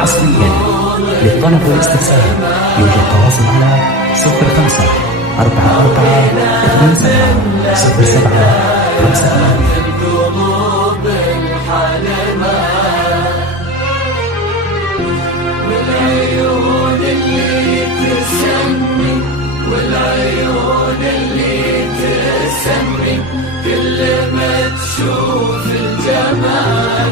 حصريا للطلب والاستفسار يوجد تواصل على 05 44 27 07 58. القلوب الحالمة والعيون اللي تسمي والعيون اللي تسمي كل ما تشوف الجمال.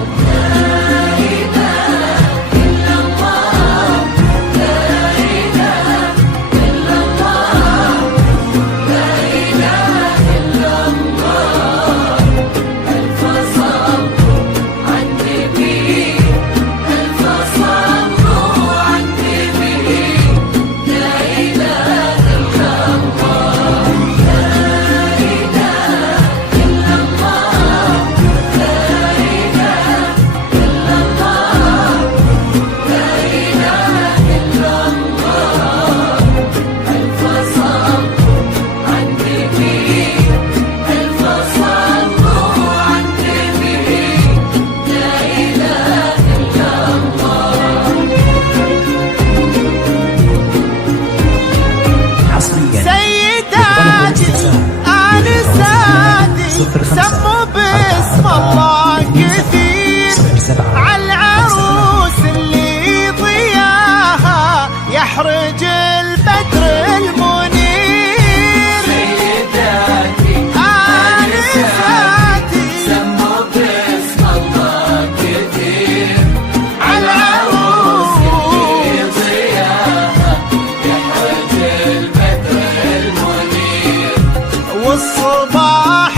سموا باسم الله كثير عالعروس اللي ضياها يحرج البدر المنير. سيداتي آنساتي سموا باسم الله كثير عالعروس اللي ضياها يحرج البدر المنير. والصباح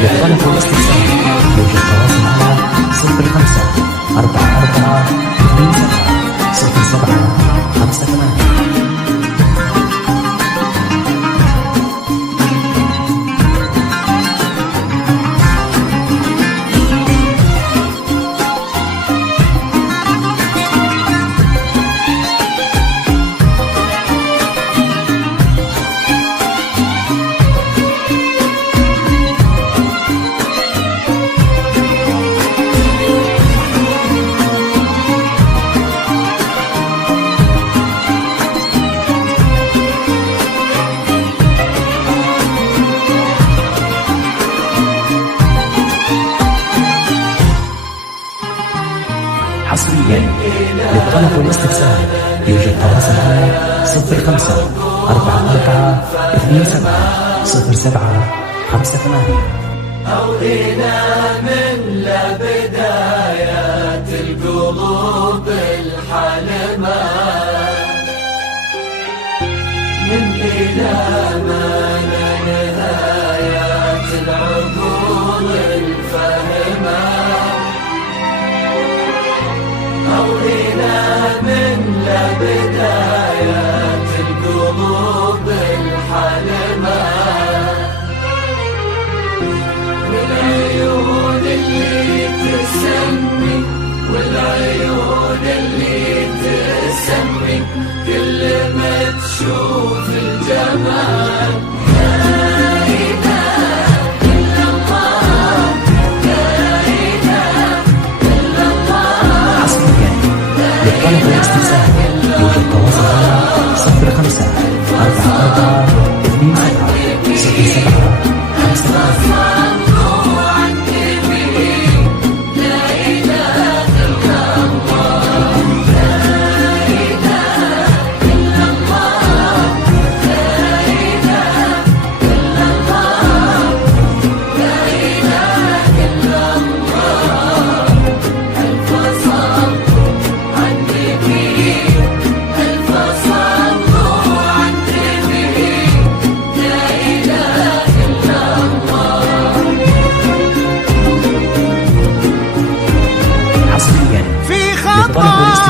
للطلب والاستفسار يوجد تواصل على 05 44 27 07 58. حصريا للطلب والاستفسار يوجد تواصل على 05 44 27 07 58. أوئنا من لبدايات القلوب الحالمة من إلى ما نهايات العقول الفاهمة. أوئنا من لبدايات القلوب الحالمة والعيون اللي تسمي والعيون اللي تسمي كل ما تشوف الجمال. للطلب والاستفسار يوجد تواصل على 05 44 27 07 58.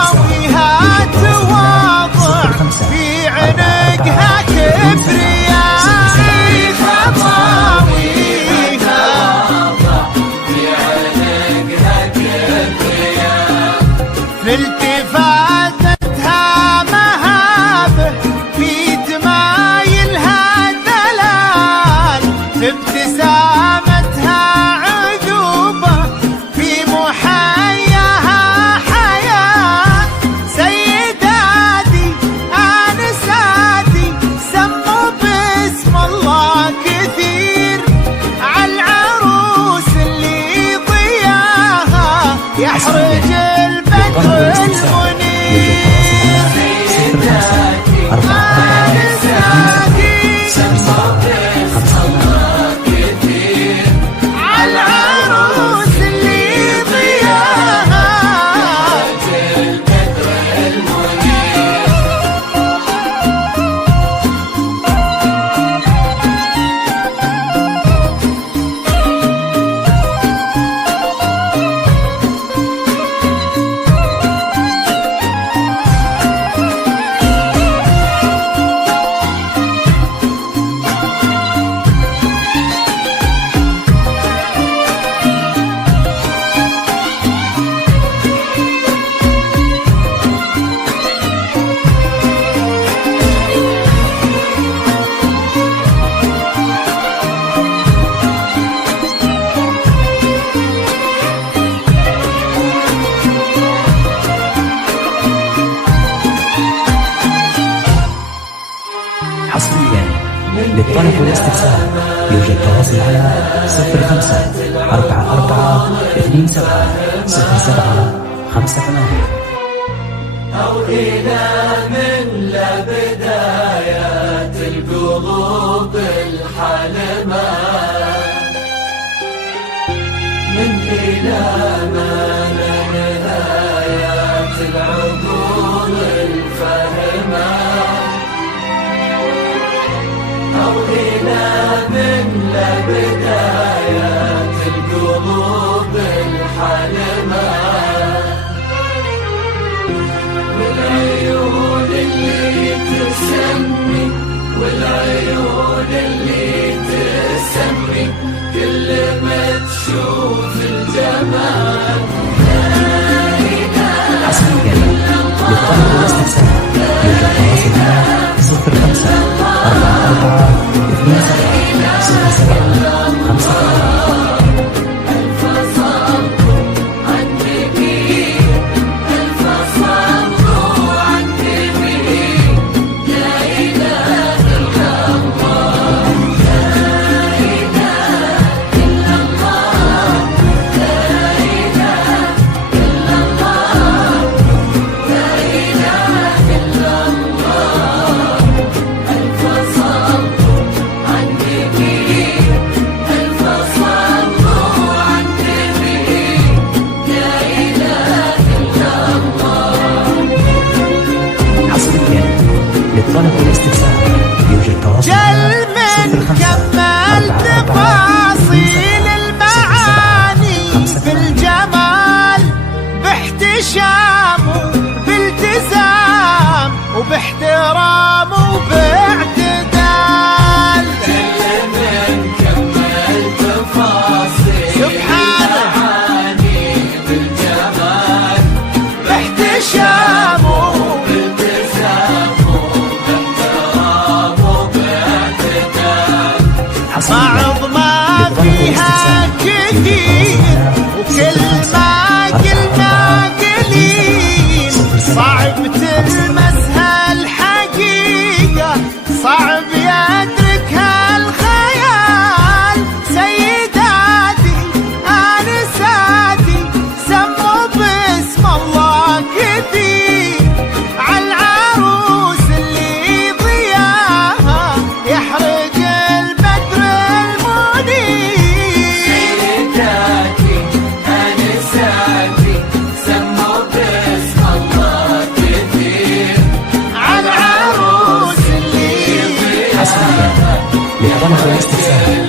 خطاويها تواضع في عنقها كبرياء خطاويها في التفاتتها مهابه في تمايلها دلال في ابتسامتها عذوبه في محياها حياه سيداتي انساتي سموا باسم الله كثير عالعروس اللي ضياها يحرج البدر المنير سيداتي انساتي سموا باسم الله كثير عالعروس اللي ضياها البدر المنير حصريا للطلب والاستفسار يوجد تواصل على 05 44 27 07 أو إلى من لبدايات القلوب الحلمة من إلى ما لنهايات العقول الفهمة أو إلى من لبدايات القلوب الحلمة والعيون اللي تسمي والعيون اللي تسمي كل ما تشوف الجمال حصريا للطلب والاستفسار يوجد تواصل على 05 44 27 07 للطلب والاستفسار يوجد تواصل جل من كمل تفاصيل المعاني في الجمال باحتشام بالتزام وباحترام وباعتدال جل من كمل تفاصيل المعاني بالجمال باحتشام بعض ما فيها كثير وكل ما قلنا قليل صعب تلمسها الحقيقة صعب يدركها الخيال سيداتي آنساتي سموا باسم الله كثير عالعروس اللي ضياها يحرق البدر المنير سيداتي آنساتي سموا باسم الله كثير عالعروس اللي حصريا للطلب والاستفسار